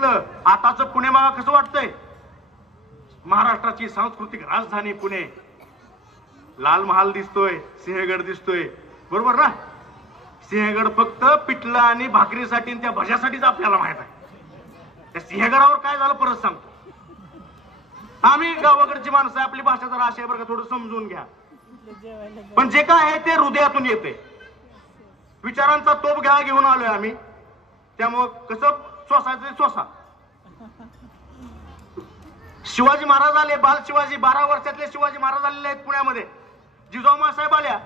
बघितलं आताच पुणे मला कसं वाटतंय? महाराष्ट्राची सांस्कृतिक राजधानी पुणे. लाल महाल दिसतोय, सिंहगड दिसतोय, बरोबर ना? सिंहगड फक्त पिठलं आणि भाकरीसाठी आणि त्या भज्यासाठीच आपल्याला माहित आहे. त्या सिंहगडावर काय झालं परत सांगतो. आम्ही गावाकडची माणसं, आपली भाषा जरा अशी आहे बरं का, थोडं समजून घ्या. पण जे काय आहे ते हृदयातून येते. विचारांचा तोप घ्या घेऊन आलोय आम्ही, त्यामुळं कसं स्वसाचं स्वसा. शिवाजी महाराज आले, बाल शिवाजी, 12 वर्षातले शिवाजी महाराज आलेले आहेत पुण्यामध्ये. जिजाऊ साहेब आल्या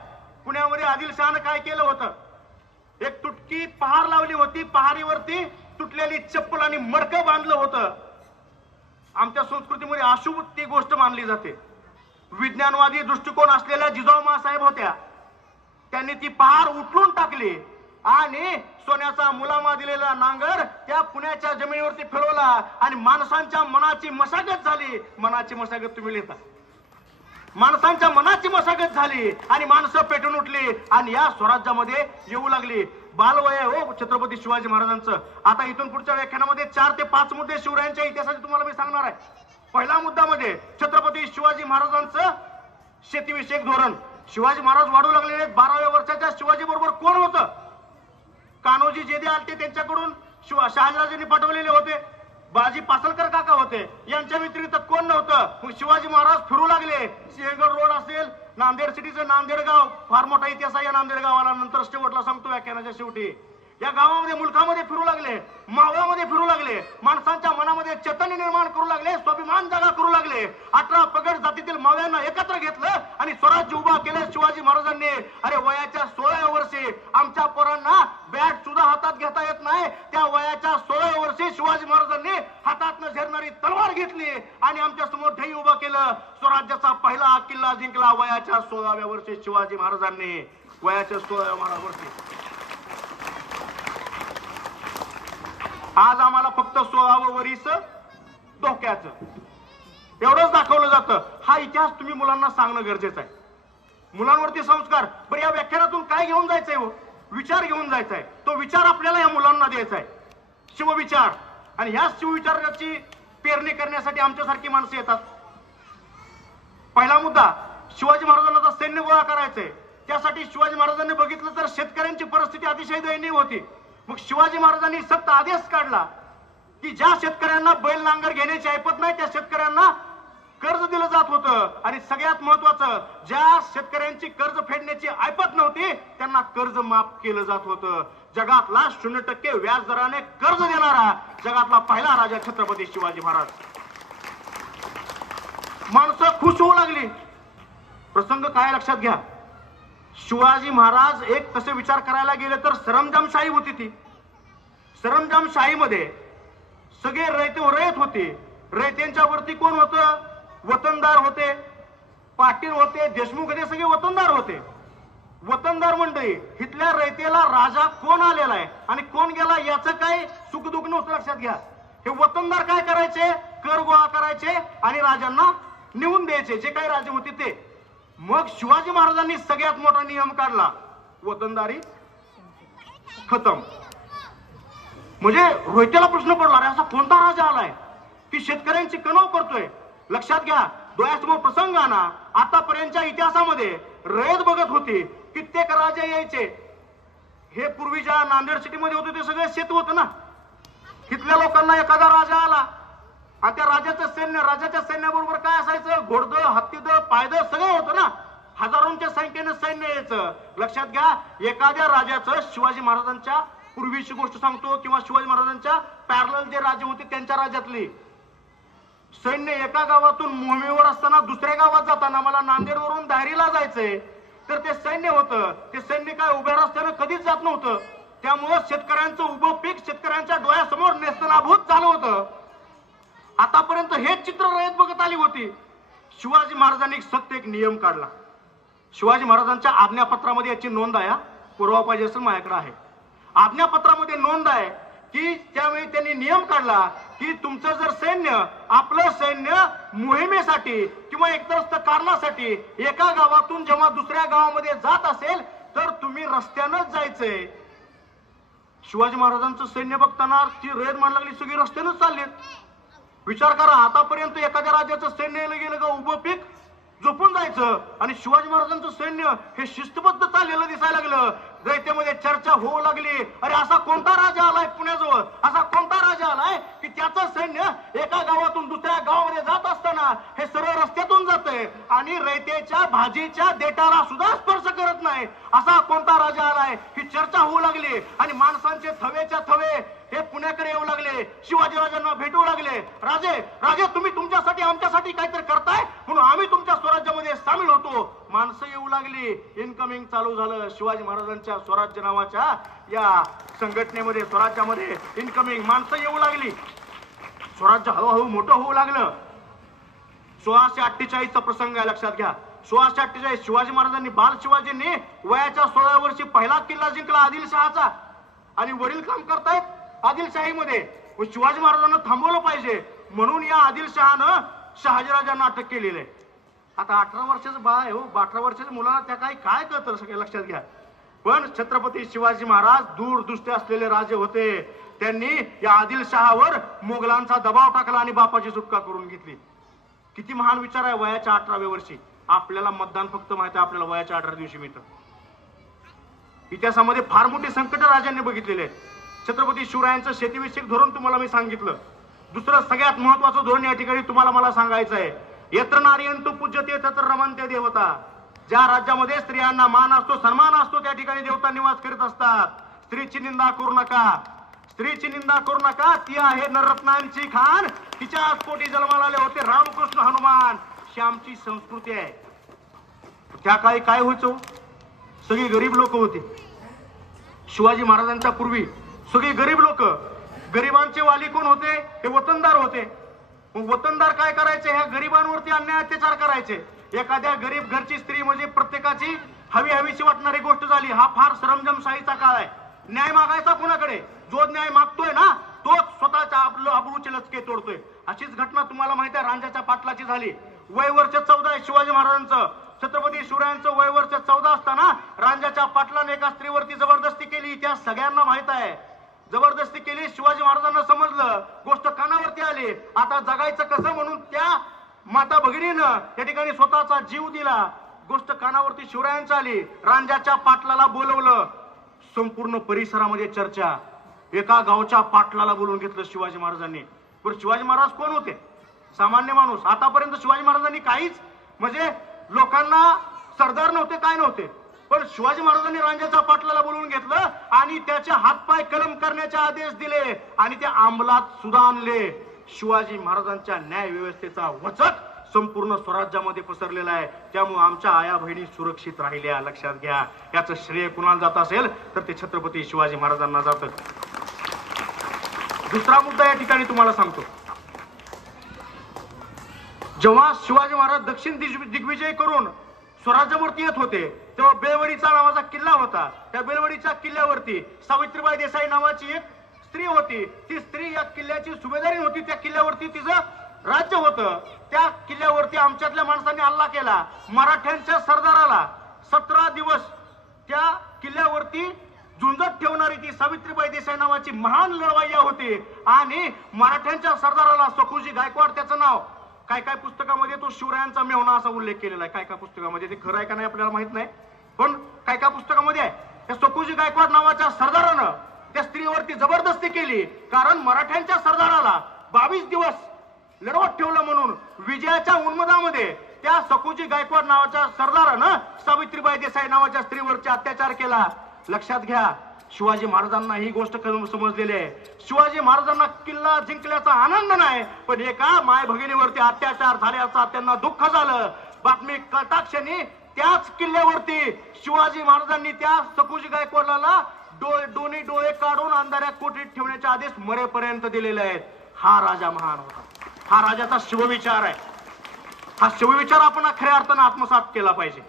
पुण्यामध्ये. आदिलशहानं काय केलं होतं? एक तुटकी पहार लावली होती, पहारीवरती तुटलेली चप्पल आणि मडकं बांधलं होतं. आमच्या संस्कृतीमध्ये अशुभ ती गोष्ट मानली जाते. विज्ञानवादी दृष्टिकोन असलेल्या जिजाऊ साहेब होत्या, त्यांनी ती पहार उचलून टाकली आणि सोन्याचा मुलामा दिलेला नांगर त्या पुण्याच्या जमिनीवरती फिरवला आणि माणसांच्या मनाची मशागत झाली. मनाची मशागत तुम्ही लिहिता. माणसांच्या मनाची मशागत झाली आणि माणसं पेटून उठली आणि या स्वराज्यामध्ये येऊ लागली. बालवय हो छत्रपती शिवाजी महाराजांचं. आता इथून पुढच्या व्याख्यानामध्ये 4 ते 5 मुद्दे शिवरायांच्या इतिहासाचे तुम्हाला मी सांगणार आहे. पहिला मुद्दा मध्ये छत्रपती शिवाजी महाराजांचं शेतीविषयक धोरण. शिवाजी महाराज वाढू लागलेले. 12व्या वर्षाच्या शिवाजी बरोबर कोण होतं? कान्होजी जेदे आलते, त्यांच्याकडून शहाजीराजांनी पाठवलेले होते. बाजी पासलकर काका होते. यांच्या व्यतिरिक्त कोण नव्हतं. मग शिवाजी महाराज फिरू लागले. सिंहगड रोड असेल, नांदेड सिटीचं नांदेड गाव, फार मोठा इतिहास आहे या नांदेड गावाला. नंतर शेवटला सांगतो व्याख्यानाच्या शेवटी. या गावामध्ये मुलखामध्ये फिरू लागले, मावळामध्ये फिरू लागले, माणसांच्या मनामध्ये चैतन्य निर्माण करू लागले, स्वाभिमान जागा करू लागले. 18 पगड जातीतील मावळ्यांना एकत्र घेतलं आणि स्वराज्य उभा केलं शिवाजी महाराजांनी. अरे वयाच्या 16व्या वर्षी आमच्या पोरांना बॅट सुद्धा हातात घेता येत नाही, त्या वयाच्या 16व्या वर्षी शिवाजी महाराजांनी हातातनं झेरणारी तलवार घेतली आणि आमच्या समोर ढई उभं केलं. स्वराज्याचा पहिला किल्ला जिंकला वयाच्या 16व्या वर्षी शिवाजी महाराजांनी. वयाच्या 16व्या वर्षी. आज आम्हाला फक्त 16वं वर्ष धोक्याचं एवढंच दाखवलं जातं. हा इतिहास तुम्ही मुलांना सांगणं गरजेचं आहे. मुलांवरती संस्कार. बरं या व्याख्यानातून काय घेऊन जायचंय हो? विचार घेऊन जायचा आहे. तो विचार आपल्याला या मुलांना द्यायचा आहे, शिवविचार. आणि ह्या शिवविचाराची पेरणी करण्यासाठी आमच्यासारखी माणसं येतात. पहिला मुद्दा, शिवाजी महाराजांना सैन्य गोळा करायचंय. त्यासाठी शिवाजी महाराजांनी बघितलं तर शेतकऱ्यांची परिस्थिती अतिशय दयनीय होती. मग शिवाजी महाराजांनी सक्त आदेश काढला की ज्या शेतकऱ्यांना बैल नांगर घेण्याची ऐपत नाही त्या शेतकऱ्यांना कर्ज दिलं जात होतं. आणि सगळ्यात महत्वाचं, ज्या शेतकऱ्यांची कर्ज फेडण्याची ऐपत नव्हती त्यांना कर्ज माफ केलं जात होतं. जगातला 0% व्याज दराने कर्ज देणारा जगातला पहिला राजा छत्रपती शिवाजी महाराज. माणसं खुश होऊ लागली. प्रसंग काय लक्षात घ्या. शिवाजी महाराज एक तसे विचार करायला गेले तर सरंजामशाही होती. ती सरंजामशाहीमध्ये सगळे रयत होते. रयतेंच्या वरती कोण होतं? वतनदार होते, पाटील होते, देशमुख होते, सगळे वतनदार होते. वतनदार मंडळी. इथल्या रयतेला राजा कोण आलेला आहे आणि कोण गेला याचं काय सुख दुःख नव्हतं. लक्षात घ्या. हे वतनदार काय करायचे? कर गोळा करायचे आणि राजांना नेऊन द्यायचे, जे काही राजे होते ते. मग शिवाजी महाराजांनी सगळ्यात मोठा नियम काढला, वतनदारी खतम. म्हणजे रोहित्याला प्रश्न पडला, अरे असा कोणता राजा आलाय की शेतकऱ्यांची कणव करतोय? लक्षात घ्या. डोळ्यासमोर प्रसंग आणा. आतापर्यंतच्या इतिहासामध्ये रयत बघत होती. कित्येक राजे यायचे. हे पूर्वी ज्या नांदेड सिटीमध्ये होते ते सगळे शेत होतं ना. तिथल्या लोकांना एखादा राजा आला आणि त्या राजाचं सैन्य, राजाच्या सैन्याबरोबर काय असायचं? घोडदळ, हत्तीदळ, पायदळ सगळं होतं ना. हजारोंच्या संख्येनं सैन्य यायचं. लक्षात घ्या. एखाद्या राजाचं, शिवाजी महाराजांच्या पूर्वीची गोष्ट सांगतो किंवा शिवाजी महाराजांच्या पॅरलल जे राजे होते त्यांच्या राज्यातली, सैन्य एका गावातून मोहिमेवर असताना दुसऱ्या गावात जाताना, मला नांदेडवरून दाहेरीला जायचंय, तर ते सैन्य होतं. ते सैन्य काय उभ्या रस्त्यानं कधीच जात नव्हतं. त्यामुळं शेतकऱ्यांचं उभं पीक शेतकऱ्यांच्या डोळ्यासमोर नेस्तनाभूत झालं होतं. आतापर्यंत हेच चित्र रयत बघत आली होती. शिवाजी महाराजांनी सक्त एक नियम काढला. शिवाजी महाराजांच्या आज्ञापत्रामध्ये याची नोंद आहे. पुरावा पाहिजे असेल माझ्याकडे आहे. आज्ञापत्रामध्ये नोंद आहे की त्यावेळी त्यांनी नियम काढला की तुमचं जर सैन्य, आपलं सैन्य मोहिमेसाठी किंवा एकतरस्त कारणासाठी एका गावातून जेव्हा दुसऱ्या गावामध्ये जात असेल तर तुम्ही रस्त्यानंच जायचंय. शिवाजी महाराजांचं सैन्य बघताना ती रेड मान लागली, सगळी रस्त्यानंच चाललेत. विचार करा, आतापर्यंत एखाद्या राज्याचं सैन्य गेलं का उभं पीक झोपून जायचं, आणि शिवाजी महाराजांचं सैन्य हे शिस्तबद्ध चाललेलं दिसायला लागलं. रयतेमध्ये चर्चा होऊ लागली, अरे असा कोणता राजा आलाय पुण्याजवळ, असा कोणता राजा आलाय की त्याचं सैन्य एका गावातून दुसऱ्या गावामध्ये जात असताना हे सरळ रस्त्यातून जातंय आणि रयतेच्या भाजीच्या देटाला सुद्धा स्पर्श करत नाही. असा कोणता राजा आलाय ही चर्चा होऊ लागली, आणि माणसांचे थवेच्या थवे हे पुण्याकडे येऊ लागले, शिवाजी राजांना भेटू लागले. राजे राजे तुम्ही तुमच्यासाठी आमच्यासाठी काहीतरी करताय म्हणून आम्ही तुमच्या स्वराज्यामध्ये सामील होतो. माणसं येऊ लागली, इनकमिंग चालू झालं. शिवाजी महाराजांच्या स्वराज्य नावाच्या या संघटनेमध्ये, स्वराज्यामध्ये इनकमिंग माणसं येऊ लागली. स्वराज्य हळूहळू मोठं होऊ लागलं. 1648 चा प्रसंग आहे, लक्षात घ्या. 1648 शिवाजी महाराजांनी, बाल शिवाजींनी वयाच्या 16 वर्षी पहिला किल्ला जिंकला आदिलशहाचा, आणि वडील काम करतायत आदिलशाहीमध्ये. शिवाजी महाराजांना थांबवलं पाहिजे म्हणून या आदिलशहानं शहाजीराजांना अटक केलेली आहे. आता 18 वर्षाचं बाळ आहे हो, 18 वर्षाच्या मुलाला त्या काय काय कळतं सगळं, लक्षात घ्या. पण छत्रपती शिवाजी महाराज दूरदृष्टी असलेले राजे होते. त्यांनी या आदिलशहावर मोगलांचा दबाव टाकला आणि बापाची सुटका करून घेतली. किती महान विचार आहे वयाच्या 18व्या वर्षी. आपल्याला मतदान फक्त माहिती आहे, आपल्याला वयाच्या 18 दिवशी मिळतं. इतिहासामध्ये फार मोठी संकट राजांनी बघितलेले आहेत. छत्रपती शिवरायांचं शेतीविषयक धोरण तुम्हाला मी सांगितलं. दुसरं सगळ्यात महत्वाचं धोरण या ठिकाणी तुम्हाला मला सांगायचं आहे. यत्र नार्यन्तु पूज्यते तत्र रमन्ते देवता. ज्या राज्यामध्ये स्त्रियांना मान असतो, सन्मान असतो, त्या ठिकाणी देवता निवास करीत असतात. स्त्रीची निंदा करू नका, स्त्रीची निंदा करू नका. ती आहे नररत्नांची खान, तिच्याच पोटी जन्माला आले होते रामकृष्ण हनुमान. ही आमची संस्कृती आहे. त्या काळी काय व्हायचं, सगळी गरीब लोक होती. शिवाजी महाराजांच्या पूर्वी सगळी गरीब लोक. गरिबांचे वाली कोण होते, हे वतनदार होते. मग वतनदार काय करायचे, ह्या गरिबांवरती अन्याय अत्याचार करायचे. एखाद्या गरीब घरची स्त्री म्हणजे प्रत्येकाची हवी हवीची वाटणारी गोष्ट झाली. हा फार सरंजमशाहीचा काळ आहे. न्याय मागायचा कुणाकडे, जो न्याय मागतोय ना तोच स्वतःच्या अब्रूचे लचके तोडतोय. अशीच घटना तुम्हाला माहिती आहे रांजाच्या पाटलाची झाली. वय वर्ष 14 आहे शिवाजी महाराजांचं. छत्रपती शिवरायांचं वय वर्ष 14 असताना रांजाच्या पाटलाने एका स्त्रीवरती जबरदस्ती केली. त्या सगळ्यांना माहित आहे. जबरदस्ती केली, शिवाजी महाराजांना समजलं, गोष्ट कानावरती आली. आता जगायचं कसं म्हणून त्या माता भगिनीनं त्या ठिकाणी स्वतःचा जीव दिला. गोष्ट कानावरती शिवरायांची आली. रांजाच्या पाटलाला बोलवलं. संपूर्ण परिसरामध्ये चर्चा. एका गावच्या पाटलाला बोलवून घेतलं शिवाजी महाराजांनी. पण शिवाजी महाराज कोण होते, सामान्य माणूस. आतापर्यंत शिवाजी महाराजांनी काहीच म्हणजे लोकांना सरदार नव्हते, काय नव्हते. पण शिवाजी महाराजांनी रांजाच्या पाटलाला बोलवून घेतलं आणि त्याचे हातपाय कलम करण्याचे आदेश दिले आणि ते अंमलात सुद्धा आणले. शिवाजी महाराजांच्या न्याय व्यवस्थेचा वचक संपूर्ण स्वराज्यामध्ये पसरलेला आहे. त्यामुळे आमच्या आया बहिणी सुरक्षित राहिल्या, लक्षात घ्या. याचं श्रेय कुणाला जात असेल तर ते छत्रपती शिवाजी महाराजांना जातं. दुसरा मुद्दा या ठिकाणी तुम्हाला सांगतो. जेव्हा शिवाजी महाराज दक्षिण दिग्विजय करून स्वराज्यावरती येत होते तेव्हा बेलवडीचा नावाचा किल्ला होता. त्या बेलवडीच्या किल्ल्यावरती सावित्रीबाई देसाई नावाची एक स्त्री होती. ती स्त्री या किल्ल्याची सुभेदारी होती. त्या किल्ल्यावरती तिचं राज्य होतं. त्या किल्ल्यावरती आमच्यातल्या माणसांनी हल्ला केला. मराठ्यांच्या सरदाराला 17 दिवस त्या किल्ल्यावरती झुंजत ठेवणारी ती सावित्रीबाई देसाई नावाची महान लढवय्या होती. आणि मराठ्यांच्या सरदाराला सखुजी गायकवाड त्याचं नाव. काय काय पुस्तकामध्ये तो शिवरायांचा मेहुणा असा उल्लेख केलेला आहे. काय काय पुस्तकामध्ये, ते खरं आहे का नाही आपल्याला माहित नाही, पण काय काय पुस्तकामध्ये आहे. त्या सखुजी गायकवाड नावाच्या सरदारानं त्या स्त्रीवरती जबरदस्ती केली. कारण मराठ्यांच्या सरदाराला 22 दिवस लढवत ठेवलं म्हणून विजयाच्या उन्मदामध्ये त्या सखुजी गायकवाड नावाच्या सरदारानं सावित्रीबाई देसाई नावाच्या स्त्रीवरती अत्याचार केला. लक्षात घ्या, शिवाजी महाराजांना ही गोष्ट समजलेली आहे. शिवाजी महाराजांना किल्ला जिंकल्याचा आनंद नाही, पण एका माय भगिनीवरती अत्याचार झाल्याचा त्यांना दुःख झालं. बातमी कटाक्षणी त्याच किल्ल्यावरती शिवाजी महाराजांनी त्या सखुजी गायकवाडला दोन्ही डोळे काढून अंधाऱ्या कोठडीत ठेवण्याचे आदेश मरेपर्यंत दिलेले आहेत. हा राजा महान होता. हा राजाचा शिवविचार आहे. हा शिवविचार आपण खऱ्या अर्थानं आत्मसात केला पाहिजे.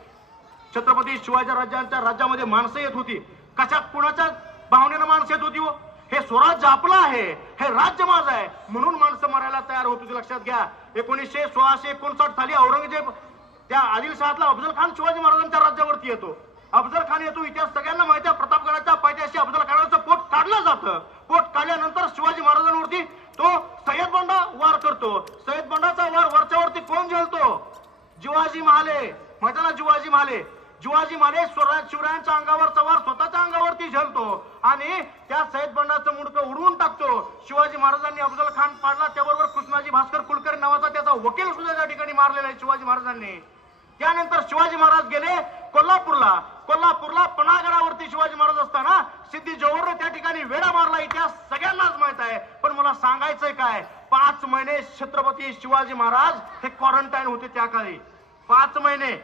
छत्रपती शिवाजी राज्यामध्ये माणसं येत होती. कशात कुणाच्या भावनेनं माणसं येत होती हो. हे स्वराज्य आपलं आहे, हे राज्य माझं आहे म्हणून माणसं मरायला तयार होत होती. लक्षात घ्या, 1659 साली औरंगजेब त्या आदिलशहातला अफजल खान शिवाजी महाराजांच्या राज्यावरती येतो अफजल खान येतो, इतिहास सगळ्यांना माहिती आहे. प्रतापगडाच्या पायथ्याशी अफजल खानाचं पोट काढलं जातं. पोट काढल्यानंतर शिवाजी महाराजांवरती तो सय्यद बंडा वार करतो. सय्यद बंडाचा वार वरच्यावरती कोण झेलतो? जिवाजी महाले. माहिती ना जिवाजी महाले? जिवाजी महाले शिवरायांच्या अंगावरचा वार स्वतःच्या अंगावरती झेलतो आणि त्या सय्यद बंडाचं मुंडकं उडवून टाकतो. शिवाजी महाराजांनी अफजल खान पाडला, त्याबरोबर कृष्णाजी भास्कर कुलकर्णी नावाचा त्याचा वकील सुद्धा त्या ठिकाणी मारलेला आहे शिवाजी महाराजांनी. त्यानंतर शिवाजी महाराज गेले कोल्हापूरला पन्हागडावरती शिवाजी महाराज असताना सिद्धी जोहरने त्या ठिकाणी वेढा मारला. इतिहास सगळ्यांनाच माहित आहे. पण मला सांगायचंय काय, 5 महिने छत्रपती शिवाजी महाराज हे क्वारंटाईन होते त्या काळी. 5 महिने.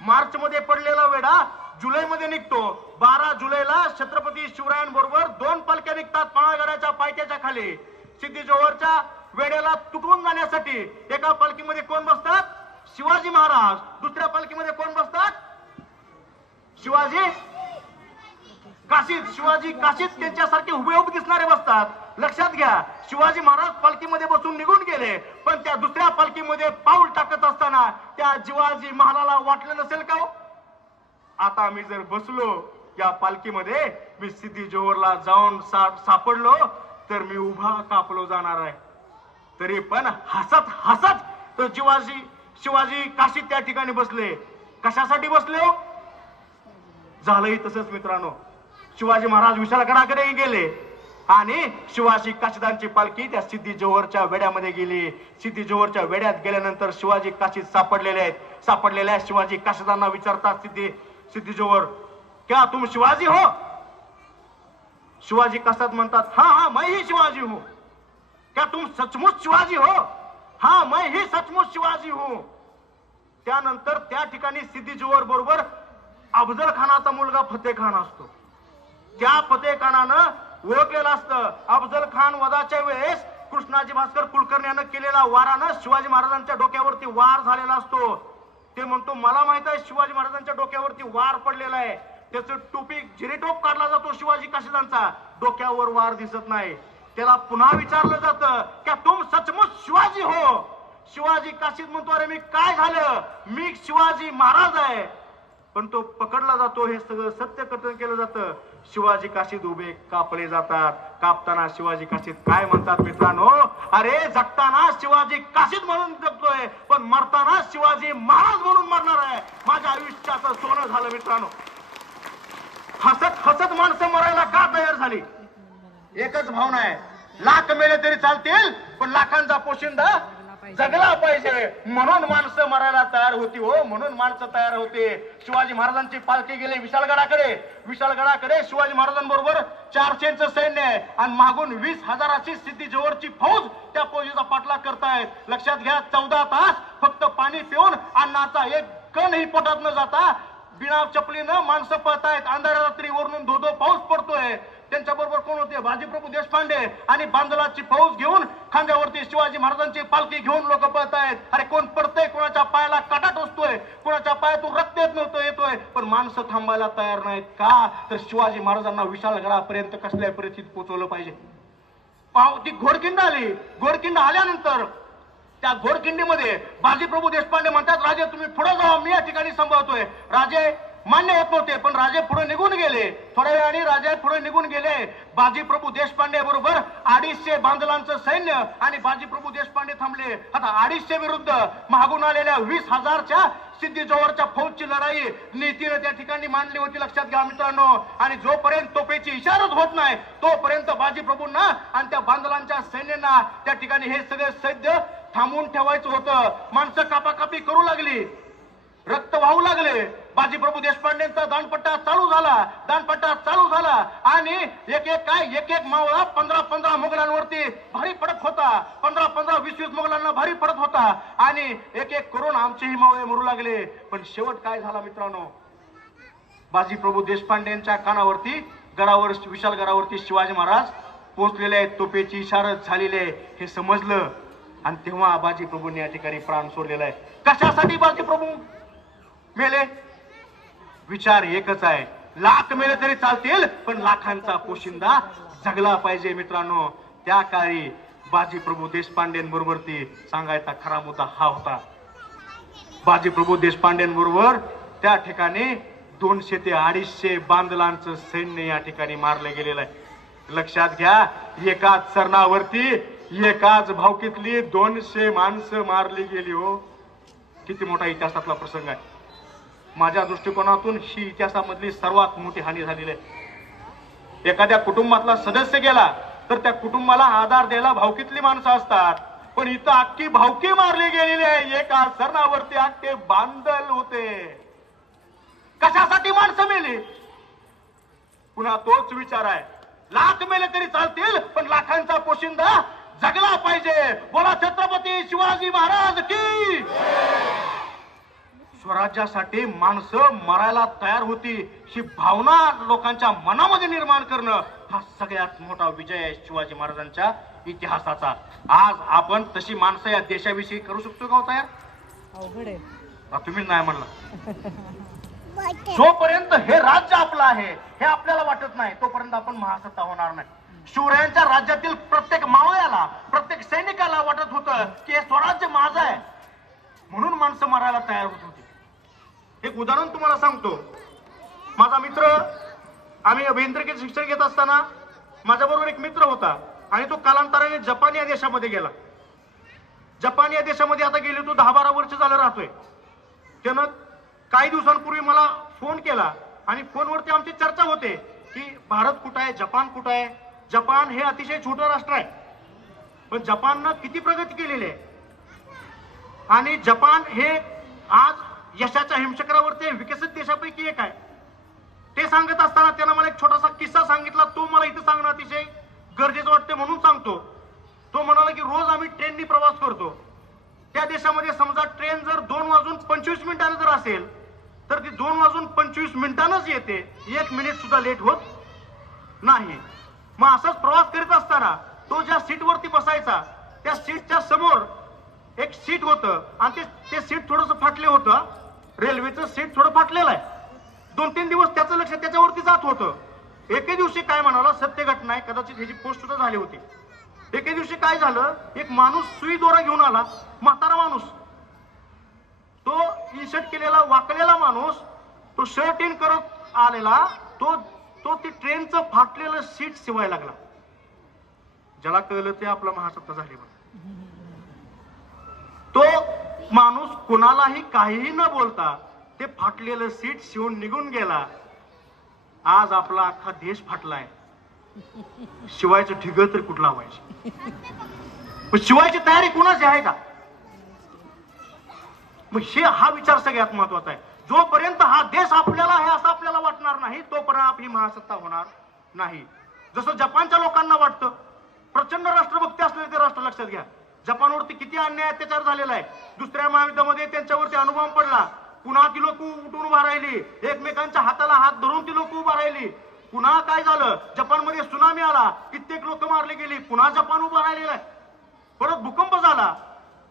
मार्च मध्ये पडलेला वेढा जुलैमध्ये निघतो. 12 जुलैला छत्रपती शिवरायांबरोबर 2 पालख्या निघतात पन्हागडाच्या पायथ्याच्या खाली. सिद्धी जोहरच्या वेड्याला तुटवून जाण्यासाठी एका पालखीमध्ये कोण बसतात? शिवाजी महाराज. दुसऱ्या पालखीमध्ये कोण बसतात? शिवाजी काशीद त्यांच्यासारखे हुबेहूब दिसणारे बसतात. लक्षात घ्या, शिवाजी महाराज पालखीमध्ये बसून निघून गेले, पण त्या दुसऱ्या पालखीमध्ये पाऊल टाकत असताना त्या शिवाजी महाराजाला वाटलं नसेल का हो, आता मी जर बसलो या पालखीमध्ये, मी सिद्धी जोहरला जाऊन सापडलो तर मी उभा कापलो जाणार आहे. तरी पण हसत हसत तो शिवाजी काशीत त्या ठिकाणी बसले. कशासाठी बसले हो? झालंही तसंच मित्रांनो. शिवाजी महाराज विशाळगडाकडे गेले आणि शिवाजी काशीदांची पालखी त्या सिद्धी जोहरच्या वेड्यामध्ये गेली. सिद्धी जोहरच्या वेड्यात गेल्यानंतर शिवाजी काशीद सापडलेल्या शिवाजी काशीदांना विचारतात सिद्धी जोहर, क्या तुम शिवाजी हो? शिवाजी काशीद म्हणतात, हाँ मैं ही शिवाजी हूं. क्या तुम सचमुच शिवाजी हो? हाँ मैं ही सचमुच शिवाजी हूं. त्यानंतर त्या ठिकाणी सिद्धी जोहर बरोबर अफजल खानाचा मुलगा फतेह खान असतो. त्या फतेह खानानं ओळखलेलं असतं. अफजल खान वधाच्या वेळेस कृष्णाजी भास्कर कुलकर्णी यानं केलेला वारानं शिवाजी महाराजांच्या डोक्यावरती वार झालेला असतो. ते म्हणतो, मला माहित आहे शिवाजी महाराजांच्या डोक्यावरती वार पडलेला आहे. त्याचं टोपी जिरेटोप काढला जातो शिवाजी काशीदांचा, डोक्यावर वार दिसत नाही. त्याला पुन्हा विचारलं जातं, क्या तुम सचमुच शिवाजी हो? शिवाजी काशीद म्हणतो, अरे मी काय झालं, मी शिवाजी महाराज आहे. पण तो पकडला जातो. हे सगळं सत्य कथन केलं जातं. शिवाजी काशीद उभे कापले जातात. कापताना शिवाजी काशीद काय म्हणतात मित्रांनो, अरे जगताना शिवाजी काशीद म्हणून जगतोय, पण मरताना शिवाजी महाराज म्हणून मरणार आहे. माझ्या आयुष्याचं सोनं झालं मित्रांनो. हसत हसत माणसं मरायला का तयार झाली? एकच भावना आहे, लाख मेले तरी चालतील, पण लाखांचा पोशिंदा जगला पाहिजे. म्हणून माणसं मरायला तयार होती हो, म्हणून माणसं तयार होते. शिवाजी महाराजांची पालखी गेली विशाळगडाकडे शिवाजी महाराजांबरोबर 400चं सैन्य आहे आणि मागून 20,000ची सिद्धी जोहरची फौज त्या फौजीचा पाठलाग करतायत. लक्षात घ्या, 14 तास फक्त पाणी पिऊन अन्नाचा एक कणही पोटात न जाता बिना चपलीनं माणसं पळतायत. अंधाऱ्या रात्री वरून धोधो पाऊस पडतोय. त्यांच्या बरोबर कोण होते? बाजीप्रभू देशपांडे आणि बांदलाची फौज घेऊन खांद्यावरती शिवाजी महाराजांची पालखी घेऊन लोक पळतायत. अरे कोण पडतंय, कोणाच्या पायाला काटा टोचतोय, कोणाच्या पायातून रक्त येतोय, पण माणसं थांबायला तयार नाहीत. का तर शिवाजी महाराजांना विशाळगडापर्यंत कसल्या परिस्थितीत पोहोचवलं पाहिजे. ती घोडखिंड आल्यानंतर त्या घोडखिंडीमध्ये बाजीप्रभू देशपांडे म्हणतात, राजे तुम्ही पुढे जावा, मी या ठिकाणी सांभाळतोय. राजे मान्य होत नव्हते, पण राजे पुढे निघून गेले. थोड्या वेळाने राजे पुढे निघून गेले. बाजीप्रभू देशपांडे बरोबर 250 बांदलांचं सैन्य आणि बाजीप्रभू देशपांडे थांबले. आता 250 विरुद्ध मागून आलेल्या 20,000च्या सिद्धी जोहरच्या फौजची लढाई नीतीने त्या ठिकाणी मांडली होती. लक्षात घ्या मित्रांनो. आणि जोपर्यंत तोफेची इशारत होत नाही तोपर्यंत बाजीप्रभूंना आणि त्या बांदलांच्या सैन्यांना त्या ठिकाणी हे सगळे सैन्य थांबवून ठेवायचं होतं. माणसं कापाकापी करू लागली, रक्त वाहू लागले. बाजीप्रभू देशपांडेंचा दांडपट्टा चालू झाला आणि एक एक मावळा 15 मुघलांवरती भारी पडत होता. 15-20 मुघलांना भारी पडत होता आणि एक करून आमचेही मावळे मरू लागले. पण शेवट काय झाला मित्रांनो, बाजीप्रभू देशपांडेंच्या कानावरती विशाळगडावरती शिवाजी महाराज पोहोचलेले आहेत, तोफेची इशारत झालेली आहे हे समजलं आणि तेव्हा बाजीप्रभूंनी या ठिकाणी प्राण सोडलेला आहे. कशासाठी बाजीप्रभू मेले? विचार एकच आहे, लाख मेले तरी चालतील, पण लाखांचा पोशिंदा जगला पाहिजे मित्रांनो. त्या काळी बाजीप्रभू देशपांडेंबरोबर ती सांगायचा खरा मुद्दा हा होता. बाजीप्रभू देशपांडेंबरोबर त्या ठिकाणी 200 ते 250 बांदलांचं सैन्य या ठिकाणी मारलं गेलेलं आहे. लक्षात घ्या, एकाच सरणावरती एकाच भावकीतली 200 माणसं मारली गेली. हो, किती मोठा इतिहासातला प्रसंग आहे. माझ्या दृष्टिकोनातून ही इतिहासामधली सर्वात मोठी हानी झालेली आहे. एखाद्या कुटुंबातला सदस्य गेला तर त्या कुटुंबाला आधार द्यायला भावकीतली माणसं असतात, पण इथं अख्खी भावकी मारली गेलेली आहे. एका सरणावरती अख्खे बांधल होते. कशासाठी माणसं मेली? पुन्हा तोच विचार आहे, लाख मेले तरी चालतील, पण लाखांचा पोशिंदा जगला पाहिजे. बोला छत्रपती शिवाजी महाराज की. स्वराज्यासाठी माणसं मरायला तयार होती, ही भावना लोकांच्या मनामध्ये निर्माण करणं हा सगळ्यात मोठा विजय आहे शिवाजी महाराजांच्या इतिहासाचा. आज आपण तशी माणसं या देशाविषयी करू शकतो का तयार? अवघड आहे. तुम्हीच नाही म्हणला. जोपर्यंत हे राज्य आपलं आहे हे आपल्याला वाटत नाही, तोपर्यंत आपण महासत्ता होणार नाही. शिवरायांच्या राज्यातील प्रत्येक मावळ्याला, प्रत्येक सैनिकाला वाटत होतं की हे स्वराज्य माझं आहे, म्हणून माणसं मारायला तयार होत होती. एक उदाहरण तुम्हाला सांगतो. माझा मित्र, आम्ही अभियांत्रिकी शिक्षण घेत असताना माझ्याबरोबर एक मित्र होता आणि तो कालांतराने जपान या देशामध्ये गेला. जपान या देशामध्ये आता गेले तो 10-12 वर्ष झालं राहतोय. त्यानं काही दिवसांपूर्वी मला फोन केला आणि फोनवरती आमची चर्चा होते की भारत कुठं आहे, जपान कुठं आहे. जपान हे अतिशय छोटं राष्ट्र आहे, पण जपाननं किती प्रगती केलेली आहे. आणि जपान हे आज यशाच्या हिमशिखरावरती विकसित देशापैकी एक आहे. ते सांगत असताना त्यानं मला एक छोटासा किस्सा सांगितला, तो मला इथे सांगणं अतिशय गरजेचं वाटते म्हणून सांगतो. तो म्हणाला की रोज आम्ही ट्रेननी प्रवास करतो. त्या देशामध्ये समजा ट्रेन जर 2:25 जर असेल तर ती 2:25 येते, 1 मिनिट सुद्धा लेट होत नाही. मग असाच प्रवास करीत असताना तो ज्या सीटवरती बसायचा त्या सीटच्या समोर एक सीट होतं आणि ते सीट थोडंसं फाटले होतं. रेल्वेचं सीट थोडं फाटलेलं आहे. 2-3 दिवस त्याचं लक्ष त्याच्यावरती जात होतं. एके दिवशी काय म्हणाला, सत्य घटना आहे, कदाचित ह्याची पोस्ट सुद्धा झाली होती. एके दिवशी काय झालं, एक माणूस सुई दोरा घेऊन आला, म्हातारा माणूस, तो टी शर्ट केलेला वाकलेला माणूस, तो शर्ट इन करत आलेला, तो ती ट्रेनचं फाटलेलं सीट शिवायला लागला. ज्याला कळलं ते आपला महासत्ता झाली. तो माणूस कुणालाही काहीही न बोलता ते फाटलेलं सीट शिवून निघून गेला. आज आपला अख्खा देश फाटलाय. शिवायचं ठिग तर कुठला व्हायचे? पण शिवायची तयारी कुणाची आहे का? मग हा विचार सगळ्यात महत्वाचा आहे. जोपर्यंत हा देश आपल्याला आहे असं आपल्याला वाटणार नाही, तोपर्यंत आपली महासत्ता होणार नाही. जसं जपानच्या लोकांना वाटतं, प्रचंड राष्ट्रभक्ती असलेले ते राष्ट्र. लक्षात घ्या, जपानवरती किती अन्याय अत्याचार झालेला आहे. दुसऱ्या महायुद्धामध्ये त्यांच्यावरती अणुबॉम्ब पडला, पुन्हा ती लोक उठून उभा राहिली, एकमेकांच्या हाताला हात धरून ती लोक उभा राहिली. पुन्हा काय झालं, जपानमध्ये सुनामी आला, कित्येक लोक मारली गेली, पुन्हा जपान उभा राहिलेला आहे. परत भूकंप झाला,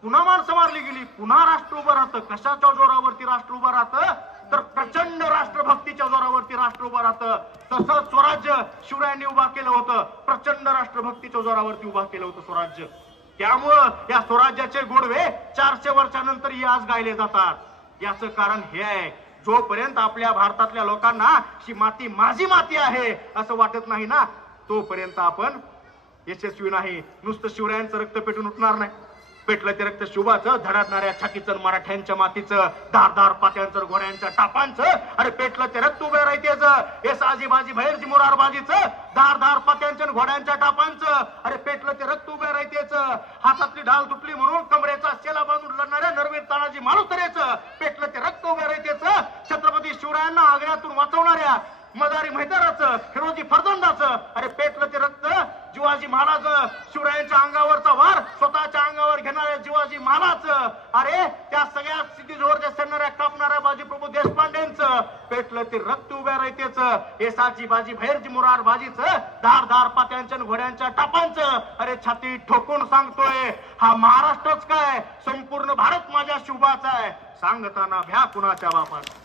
पुन्हा माणसं मारली गेली, पुन्हा राष्ट्र उभं राहतं. कशाच्या जोरावरती राष्ट्र उभं राहतं? तर प्रचंड राष्ट्रभक्तीच्या जोरावरती राष्ट्र उभं राहतं. तसं स्वराज्य शिवरायांनी उभा केलं होतं, प्रचंड राष्ट्रभक्तीच्या जोरावरती उभा केलं होतं स्वराज्य. त्यामुळं या स्वराज्याचे गोडवे 400 वर्षानंतर आज गायले जातात. याचं कारण हे आहे, जोपर्यंत आपल्या भारतातल्या लोकांना ही माती माझी माती आहे असं वाटत नाही ना, तोपर्यंत आपण यशस्वी नाही. नुसतं शिवरायांचं रक्त पेटून उठणार नाही. पेटलं ते रक्त शुभाचं, धडाडणाऱ्या छातीचं, मराठ्यांच्या मातीचं, धारदार पात्यांचं, घोड्यांच्या टापांचं. अरे पेटलं ते रक्त उभे राहतेचं, हे साजी बाजी भैरजी मुरार बाजीचं, धारदार पात्यांच्या घोड्यांच्या टापांचं. अरे पेटलं ते रक्त उभे राहतेचं, हातातली ढाल तुटली म्हणून कमरेचा शेला बांधून लढणाऱ्या नरवीर तानाजी मालुसरेचं. पेटलं ते रक्त उभे राहतेचं, छत्रपती शिवरायांना आग्र्यातून वाचवणाऱ्या मदारी मैदाराचं, हिरोजी फर्जंदाचं. अरे पेटलं ते रक्त शिवाजी महाराज, शिवरायांच्या अंगावरचा वार स्वतःच्या अंगावर घेणाऱ्या शिवाजी महाराज. अरे त्या सगळ्या स्थितीजोरच्या सणणाऱ्या कापणाऱ्या बाजीप्रभू देशपांडेंचं. पेटलं ते रक्त उभ्या राहतेचं, येसाची बाजी भैरजी मुरार बाजीचं, धारदार पात्यांच्या घोड्यांच्या टापांचं. अरे छाती ठोकून सांगतोय, हा महाराष्ट्रच काय, संपूर्ण भारत माझ्या शुभाचा आहे. सांगताना भ्या कुणाच्या बापाचा.